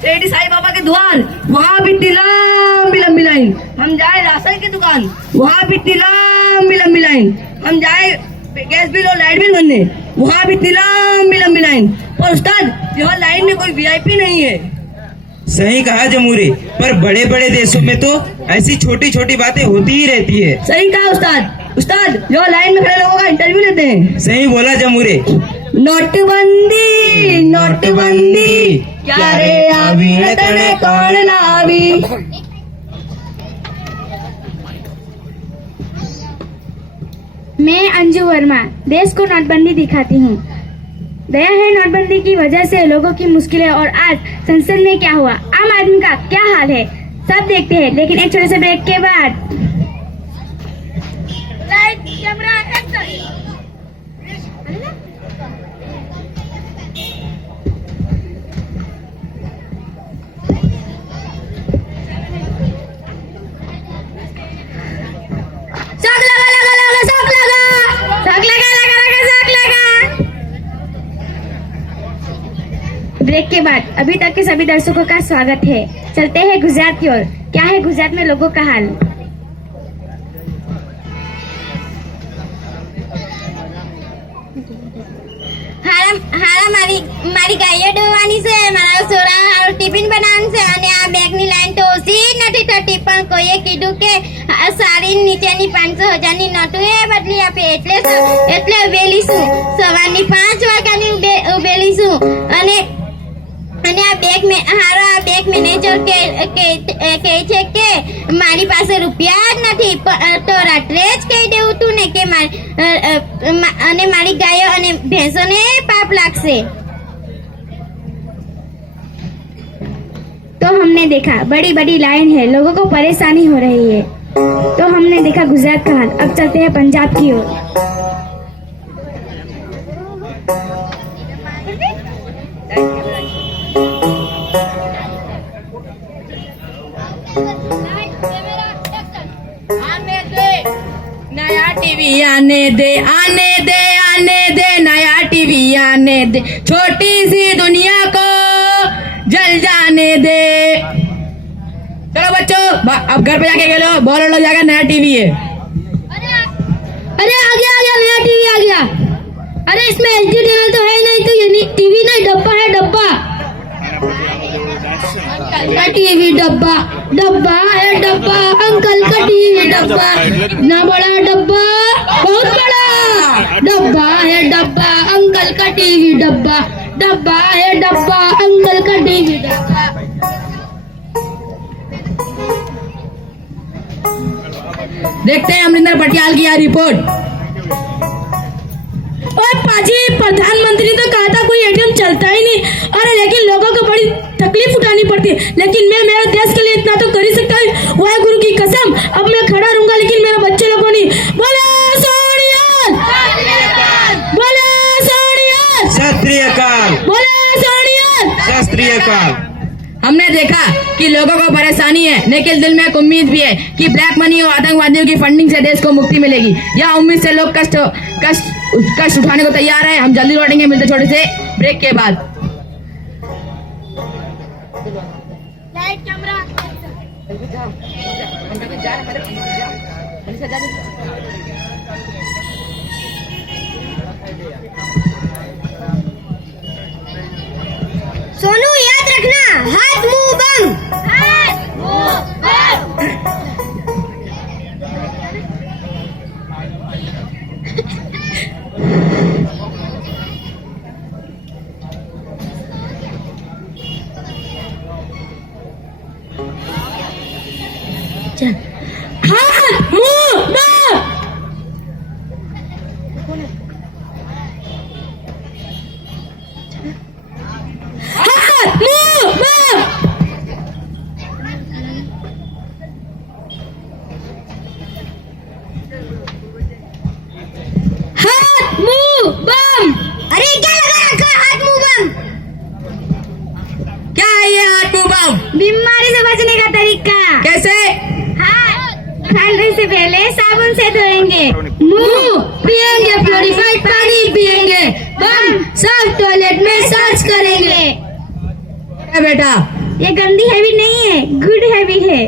शिरडी साई बाबा के द्वार, वहाँ भी इतनी लंबी लंबी लाइन। हम जाए राशन की दुकान, वहाँ भी इतनी लंबी लंबी लाइन। हम जाए गैस बिल और लाइट बिल भरने, वहाँ भी इतनी लंबी लंबी लाइन। और उस्ताद यहाँ लाइन में कोई वीआईपी नहीं है। सही कहा जमूरी, पर बड़े बड़े देशों में तो ऐसी छोटी छोटी बातें होती ही रहती है। सही कहा उस्ताद। उस्ताद जो लाइन में खड़े लोगों का इंटरव्यू लेते हैं। सही बोला जमूरी। नोटबंदी नोटबंदी, क्या रे आवी है तने कौन लावी। मैं अंजू वर्मा देश को नोटबंदी दिखाती हूँ। दया है नोटबंदी की वजह से लोगों की मुश्किलें, और आज संसद में क्या हुआ, आम आदमी का क्या हाल है, सब देखते हैं, लेकिन एक छोटे से ब्रेक के बाद। Light camera action. ब्रेक के बाद अभी तक के सभी दर्शकों का स्वागत है। चलते हैं गुजरात की ओर। क्या है गुजरात में लोगों का हाल। મારી ગાયો ડોવાની છે, મારા સોરા હારો ટિફિન બનાવવાનું છે, અને આ બેગની લાઈન તો ઓછી નથી થતી, પણ કોઈએ કીધું કે આ સારી નીચેની 500,000 ની નોટો એ બદલી આપે, એટલે ઉભેલી છું, સવારની 5 વાગ્યાની ઉભેલી છું, અને આ બેગ મેનેજર કહે છે કે મારી પાસે રૂપિયા જ નથી, તો રાત્રે જ કહી દેવું તું ને કે મારી ગાયો અને ભેંસોને પાપ લાગશે। तो हमने देखा बड़ी बड़ी लाइन है, लोगों को परेशानी हो रही है। तो हमने देखा गुजरात का हाल। अब चलते हैं पंजाब की ओर। नया टीवी आने दे, आने दे, आने दे, नया टीवी आने दे, छोटी सी दुनिया को जल जाने दे। चलो बच्चों, अब घर पे जाके खेलो, बोलो लो जाकर नया टीवी है। अरे आ गया नया टीवी आ गया। अरे इसमें एचडी चैनल तो है नहीं, तो ये टीवी नहीं, डब्बा है, डब्बा टीवी, डब्बा है, डब्बा अंकल का टीवी, डब्बा ना बड़ा डब्बा, बहुत बड़ा डब्बा है, डब्बा अंकल का टीवी, डब्बा है, डब्बा अंकल का टीवी, डब्बा। देखते हैं अमरिंदर पटियाल की यह रिपोर्ट। और पाजी, प्रधानमंत्री तो कहा था कोई एटीएम चलता ही नहीं, अरे लेकिन लोगों को बड़ी तकलीफ उठानी पड़ती है, लेकिन मैं मेरे देश के लिए इतना तो कर ही सकता हूँ। वाहेगुरु की कसम, अब मैं खड़ा रहूंगा, लेकिन मेरे बच्चे लोगों ने बोले सोनिया, बोले सोनिया, सत श्री अकाल, बोले सोनिया, सत श्री अकाल। हमने देखा कि लोगों को परेशानी है, लेकिन दिल में एक उम्मीद भी है कि ब्लैक मनी और आतंकवादियों की फंडिंग से देश को मुक्ति मिलेगी। यह उम्मीद से लोग कष्ट उठाने को तैयार है। हम जल्दी लौटेंगे, मिलते छोटे से ब्रेक के बाद। लाइट कैमरा सोनू, याद रखना, हाथ मुंह बंद, हाथ मुंह बंद। हाथ मुंह बंद। हाथ मुंह बम। अरे क्या लगा रखा हाथ मुंह बम? क्या है ये हाथ मुंह बम? बीमारी से बचने का तरीका। कैसे? खाने से पहले साबुन से धोएंगे, मुंह पिएंगे, प्योरीफाइड पानी पिएंगे, बम साफ टॉयलेट में सर्च करेंगे। क्या बेटा? ये गंदी हैवी नहीं है, गुड हैवी है।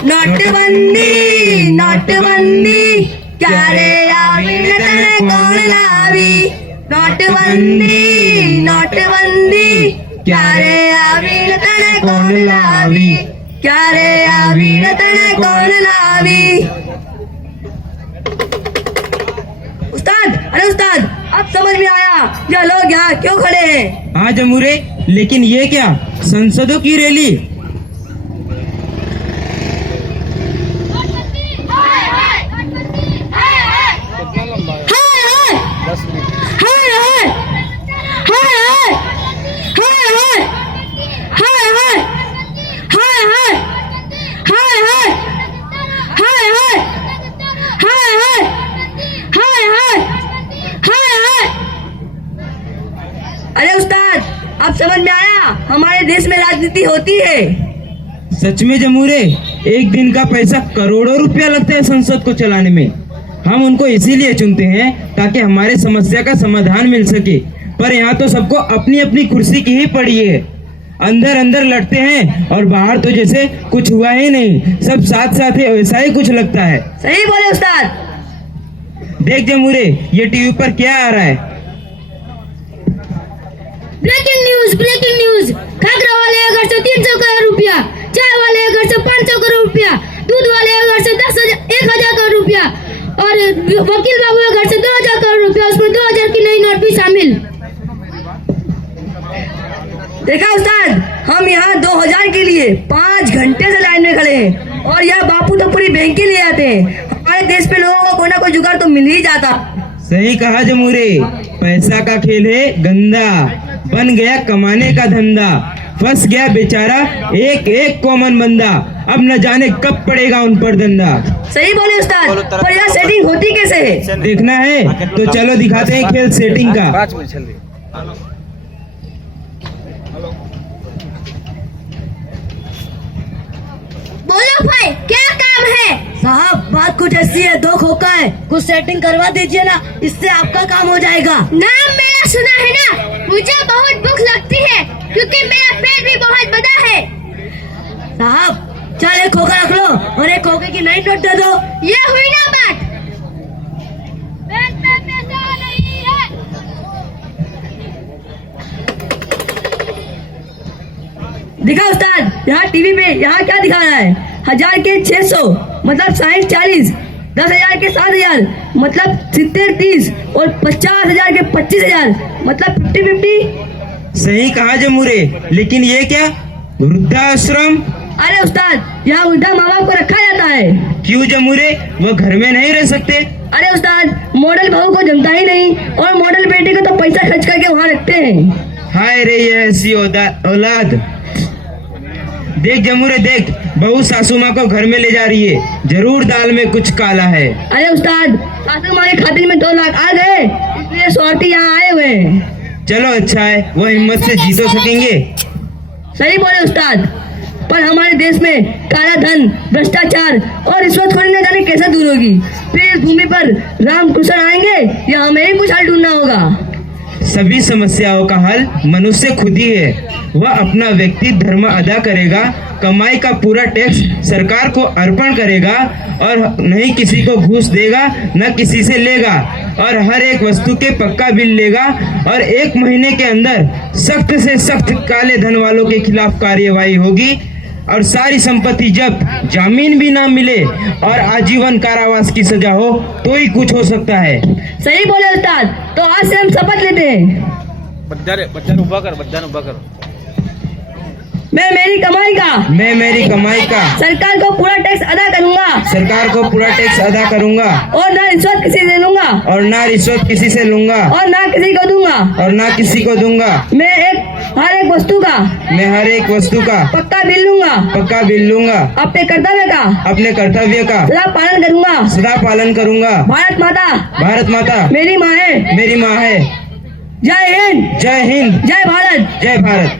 नोटबंदी नोटबंदी क्यारे आवी न तने कौन लावी। नोटबंदी नोटबंदी क्यारे आवी न तने कौन लावी। क्यारे आवी न तने कौन लावी। उस्ताद, अरे उस्ताद, अब समझ में आया ये लोग यहाँ क्यों खड़े हैं। हाँ जमूरे, लेकिन ये क्या, संसदों की रैली? अरे उस्ताद, अब समझ में आया हमारे देश में राजनीति होती है। सच में जमूरे, एक दिन का पैसा करोड़ों रुपया लगता है संसद को चलाने में। हम उनको इसीलिए चुनते हैं ताकि हमारे समस्या का समाधान मिल सके, पर यहाँ तो सबको अपनी अपनी कुर्सी की ही पड़ी है। अंदर अंदर लड़ते हैं और बाहर तो जैसे कुछ हुआ ही नहीं, सब साथ साथ है, वैसा ही कुछ लगता है। सही बोले उस्ताद। देख जमूरे, ये टीवी पर क्या आ रहा है? Breaking news. घाघरा वाले घर से 300 करोड़ रुपया, चाय वाले घर से 500 करोड़ रुपया, दूध वाले घर से 1,000 करोड़ रुपया और वकील बाबू के घर से 2,000 करोड़ रुपया, उसमें 2,000 की नई नोट भी शामिल। देखा उस्ताद, हम यहाँ 2,000 के लिए 5 घंटे से लाइन में खड़े हैं और यह बापू तो पूरी बैंक ही ले आते हैं। हमारे देश पे लोगों को कोई ना कोई जुगाड़ तो मिल ही जाता। सही कहा जमूरे, पैसा का खेल है गंदा, बन गया कमाने का धंधा, फंस गया बेचारा एक एक कॉमन बंदा, अब न जाने कब पड़ेगा उन पर धंधा। सही बोले उस्ताद, पर यह सेटिंग होती कैसे है? देखना है तो चलो दिखाते हैं खेल सेटिंग का। बोलो भाई, क्या काम है? साहब, बात कुछ ऐसी है, 2 खोखा है, कुछ सेटिंग करवा दीजिए ना, इससे आपका काम हो जाएगा। नाम मेरा सुना है ना? मुझे बहुत भूख लगती है क्योंकि मेरा पेट भी बहुत बड़ा है। साहब, चल एक खोखा रख लो और एक खोखे की नई नोट दे दो। ये हुई ना बात? पेट में पैसा नहीं है। दिखा उस्ताद, यहाँ टीवी पे यहाँ क्या दिखा रहा है? 1000 के 600 मतलब 60-40, 10,000 के 7,000 मतलब 70-30 और 50,000 के 25,000 मतलब 50-50। सही कहा जमूरे, लेकिन ये क्या, वृद्धाश्रम? अरे उस्ताद, यहाँ वृद्धा माँ बाप को रखा जाता है। क्यों जमूरे, वो घर में नहीं रह सकते? अरे उस्ताद, मॉडल बहू को जमता ही नहीं और मॉडल बेटी को तो पैसा खर्च करके वहाँ रखते हैं। हाय रे ये ऐसी औलाद। देख जमूरे देख, बहू सासू माँ को घर में ले जा रही है, जरूर दाल में कुछ काला है। अरे उस्ताद, सासू माँ के खाते में 2 लाख आ गए, इसलिए स्वार्थी यहाँ आए हुए हैं। चलो अच्छा है, वो हिम्मत से जीत तो सकेंगे। सही बोले उस्ताद, पर हमारे देश में काला धन, भ्रष्टाचार और रिश्वतखोरी न जाने कैसे दूर होगी। फिर इस भूमि पर रामकृष्ण आएंगे या हमें ही कुछ हल ढूंढना होगा। सभी समस्याओं का हल मनुष्य खुद ही है। वह अपना व्यक्ति धर्म अदा करेगा, कमाई का पूरा टैक्स सरकार को अर्पण करेगा और नहीं किसी को घूस देगा, न किसी से लेगा और हर एक वस्तु के पक्का बिल लेगा और 1 महीने के अंदर सख्त से सख्त काले धन वालों के खिलाफ कार्यवाही होगी और सारी संपत्ति जब्त, जामीन भी ना मिले और आजीवन कारावास की सजा हो तो ही कुछ हो सकता है। सही बोले उस्ताद, तो आज से हम शपथ लेते हैं। बच्चा उभा कर। मैं मेरी कमाई का सरकार को पूरा टैक्स अदा करूंगा और ना रिश्वत किसी से लूंगा और ना किसी को दूंगा मैं हर एक वस्तु का पक्का बिल लूंगा अपने कर्तव्य का सदा पालन करूंगा। भारत माता मेरी माँ है। जय हिंद, जय भारत।